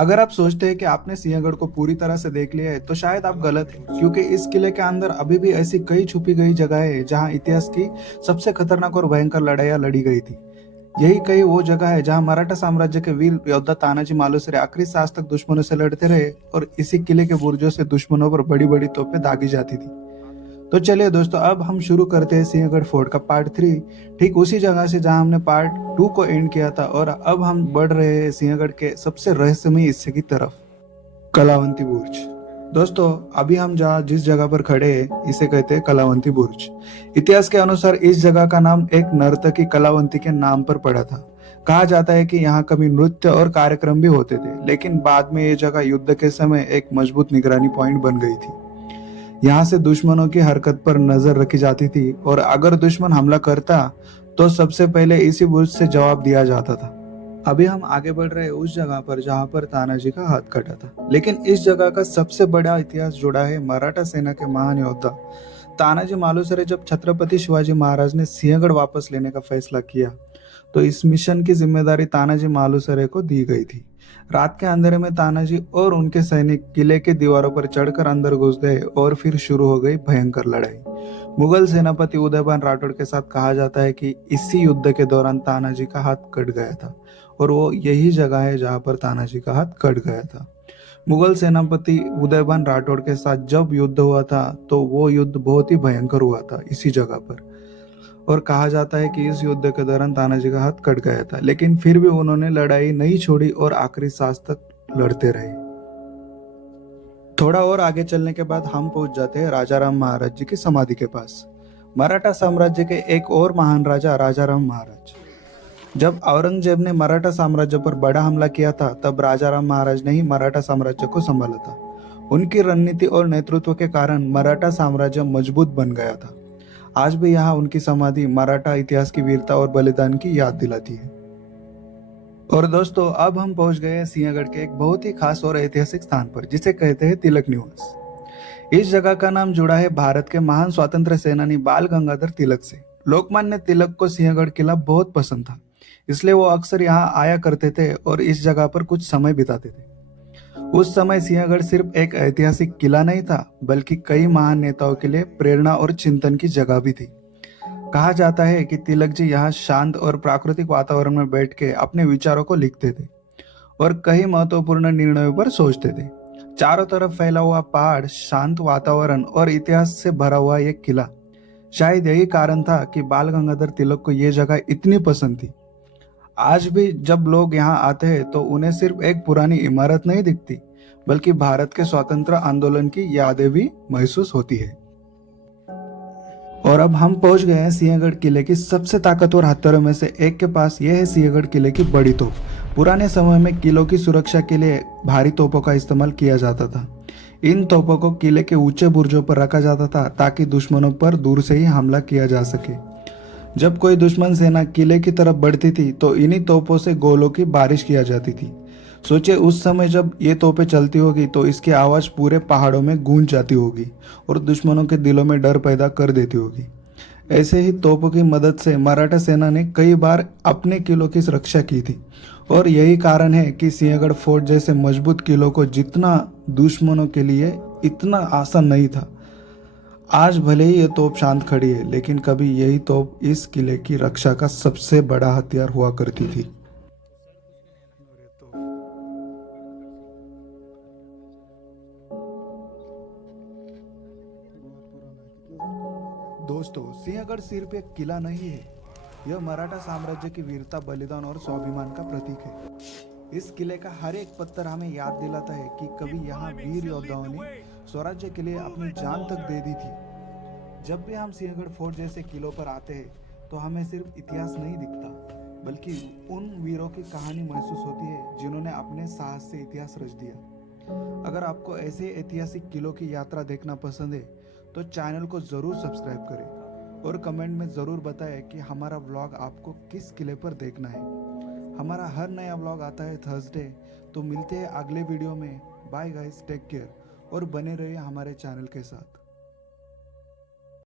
अगर आप सोचते हैं कि आपने सिंहगढ़ को पूरी तरह से देख लिया है तो शायद आप गलत हैं, क्योंकि इस किले के अंदर अभी भी ऐसी कई छुपी गई जगहें हैं जहां इतिहास की सबसे खतरनाक और भयंकर लड़ाइयां लड़ी गई थी। यही कई वो जगह है जहां मराठा साम्राज्य के वीर योद्धा तानाजी मालुसरे आखिरी सांस तक दुश्मनों से लड़ते रहे और इसी किले के बुर्जों से दुश्मनों पर बड़ी बड़ी तोपें दागी जाती थी। तो चलिए दोस्तों, अब हम शुरू करते हैं सिंहगढ़ फोर्ट का पार्ट 3, ठीक उसी जगह से जहां हमने पार्ट 2 को एंड किया था। और अब हम बढ़ रहे हैं सिंहगढ़ के सबसे रहस्यमयी हिस्से की तरफ, कलावंती बुर्ज। दोस्तों, अभी हम जहाँ जिस जगह पर खड़े हैं इसे कहते हैं कलावंती बुर्ज। इतिहास के अनुसार इस जगह का नाम एक नर्तकी कलावंती के नाम पर पड़ा था। कहा जाता है कि यहाँ कभी नृत्य और कार्यक्रम भी होते थे, लेकिन बाद में ये जगह युद्ध के समय एक मजबूत निगरानी पॉइंट बन गई थी। यहाँ से दुश्मनों की हरकत पर नजर रखी जाती थी और अगर दुश्मन हमला करता तो सबसे पहले इसी बुर्ज से जवाब दिया जाता था। अभी हम आगे बढ़ रहे हैं उस जगह पर जहाँ पर तानाजी का हाथ कटा था, लेकिन इस जगह का सबसे बड़ा इतिहास जुड़ा है मराठा सेना के महान योद्धा तानाजी मालुसरे। जब छत्रपति शिवाजी महाराज ने सिंहगढ़ वापस लेने का फैसला किया तो इस मिशन की जिम्मेदारी तानाजी मालुसरे को दी गई थी। रात के अंधेरे में तानाजी और उनके सैनिक किले की दीवारों पर चढ़कर अंदर घुस गए और फिर शुरू हो गई भयंकर लड़ाई। मुगल सेनापति उदयभान राठौड़ के साथ कहा जाता है कि इसी युद्ध के दौरान तानाजी का हाथ कट गया था और वो यही जगह है जहां पर तानाजी का हाथ कट गया था। मुगल सेनापति उदयभान राठौड़ के साथ जब युद्ध हुआ था तो वो युद्ध बहुत ही भयंकर हुआ था इसी जगह पर। और कहा जाता है कि इस युद्ध के दौरान तानाजी का हाथ कट गया था, लेकिन फिर भी उन्होंने लड़ाई नहीं छोड़ी और आखिरी सांस तक लड़ते रहे। थोड़ा और आगे चलने के बाद हम पहुंच जाते हैं राजाराम महाराज जी की समाधि के पास। मराठा साम्राज्य के एक और महान राजा राजाराम महाराज। जब औरंगजेब ने मराठा साम्राज्य पर बड़ा हमला किया था तब राजाराम महाराज ने ही मराठा साम्राज्य को संभाला था। उनकी रणनीति और नेतृत्व के कारण मराठा साम्राज्य मजबूत बन गया था। आज भी यहाँ उनकी समाधि मराठा इतिहास की वीरता और बलिदान की याद दिलाती है। और दोस्तों, अब हम पहुंच गए हैं सिंहगढ़ के एक बहुत ही खास और ऐतिहासिक स्थान पर जिसे कहते हैं तिलक निवास। इस जगह का नाम जुड़ा है भारत के महान स्वतंत्र सेनानी बाल गंगाधर तिलक से। लोकमान्य तिलक को सिंहगढ़ किला बहुत पसंद था, इसलिए वो अक्सर यहाँ आया करते थे और इस जगह पर कुछ समय बिताते थे। उस समय सिंहगढ़ सिर्फ एक ऐतिहासिक किला नहीं था, बल्कि कई महान नेताओं के लिए प्रेरणा और चिंतन की जगह भी थी। कहा जाता है कि तिलक जी यहाँ शांत और प्राकृतिक वातावरण में बैठ के अपने विचारों को लिखते थे और कई महत्वपूर्ण निर्णयों पर सोचते थे। चारों तरफ फैला हुआ पहाड़, शांत वातावरण और इतिहास से भरा हुआ यह किला, शायद यही कारण था कि बाल गंगाधर तिलक को यह जगह इतनी पसंद थी। आज भी जब लोग यहाँ आते हैं तो उन्हें सिर्फ एक पुरानी इमारत नहीं दिखती, बल्कि भारत के स्वतंत्र आंदोलन की यादें भी महसूस होती है। और अब हम पहुंच गए हैं सिंहगढ़ किले की सबसे ताकतवर हथियारों में से एक के पास। यह है सिंहगढ़ किले की बड़ी तोप। पुराने समय में किलों की सुरक्षा के लिए भारी तोपों का इस्तेमाल किया जाता था। इन तोपों को किले के ऊंचे बुर्जों पर रखा जाता था ताकि दुश्मनों पर दूर से ही हमला किया जा सके। जब कोई दुश्मन सेना किले की तरफ बढ़ती थी तो इन्हीं तोपों से गोलों की बारिश किया जाती थी। सोचे उस समय जब ये तोपें चलती होगी तो इसकी आवाज पूरे पहाड़ों में गूंज जाती होगी और दुश्मनों के दिलों में डर पैदा कर देती होगी। ऐसे ही तोपों की मदद से मराठा सेना ने कई बार अपने किलों की रक्षा की थी और यही कारण है कि सिंहगढ़ फोर्ट जैसे मजबूत किलों को जितना दुश्मनों के लिए इतना आसान नहीं था। आज भले ही ये तोप शांत खड़ी है, लेकिन कभी यही तोप इस किले की रक्षा का सबसे बड़ा हथियार हुआ करती थी। दोस्तों, सिंहगढ़ सिर्फ एक किला नहीं है, यह मराठा साम्राज्य की वीरता, बलिदान और स्वाभिमान का प्रतीक है। इस किले का हर एक पत्थर हमें याद दिलाता है कि कभी यहाँ वीर योद्धाओं ने स्वराज्य के लिए अपनी जान तक दे दी थी। जब भी हम सिंहगढ़ फोर्ट जैसे किलों पर आते हैं तो हमें सिर्फ इतिहास नहीं दिखता, बल्कि उन वीरों की कहानी महसूस होती है जिन्होंने अपने साहस से इतिहास रच दिया। अगर आपको ऐसे ऐतिहासिक किलों की यात्रा देखना पसंद है तो चैनल को ज़रूर सब्सक्राइब करें और कमेंट में ज़रूर बताएं कि हमारा व्लॉग आपको किस किले पर देखना है। हमारा हर नया व्लॉग आता है थर्सडे। तो मिलते हैं अगले वीडियो में। बाय गाइस, टेक केयर और बने रहिए हमारे चैनल के साथ।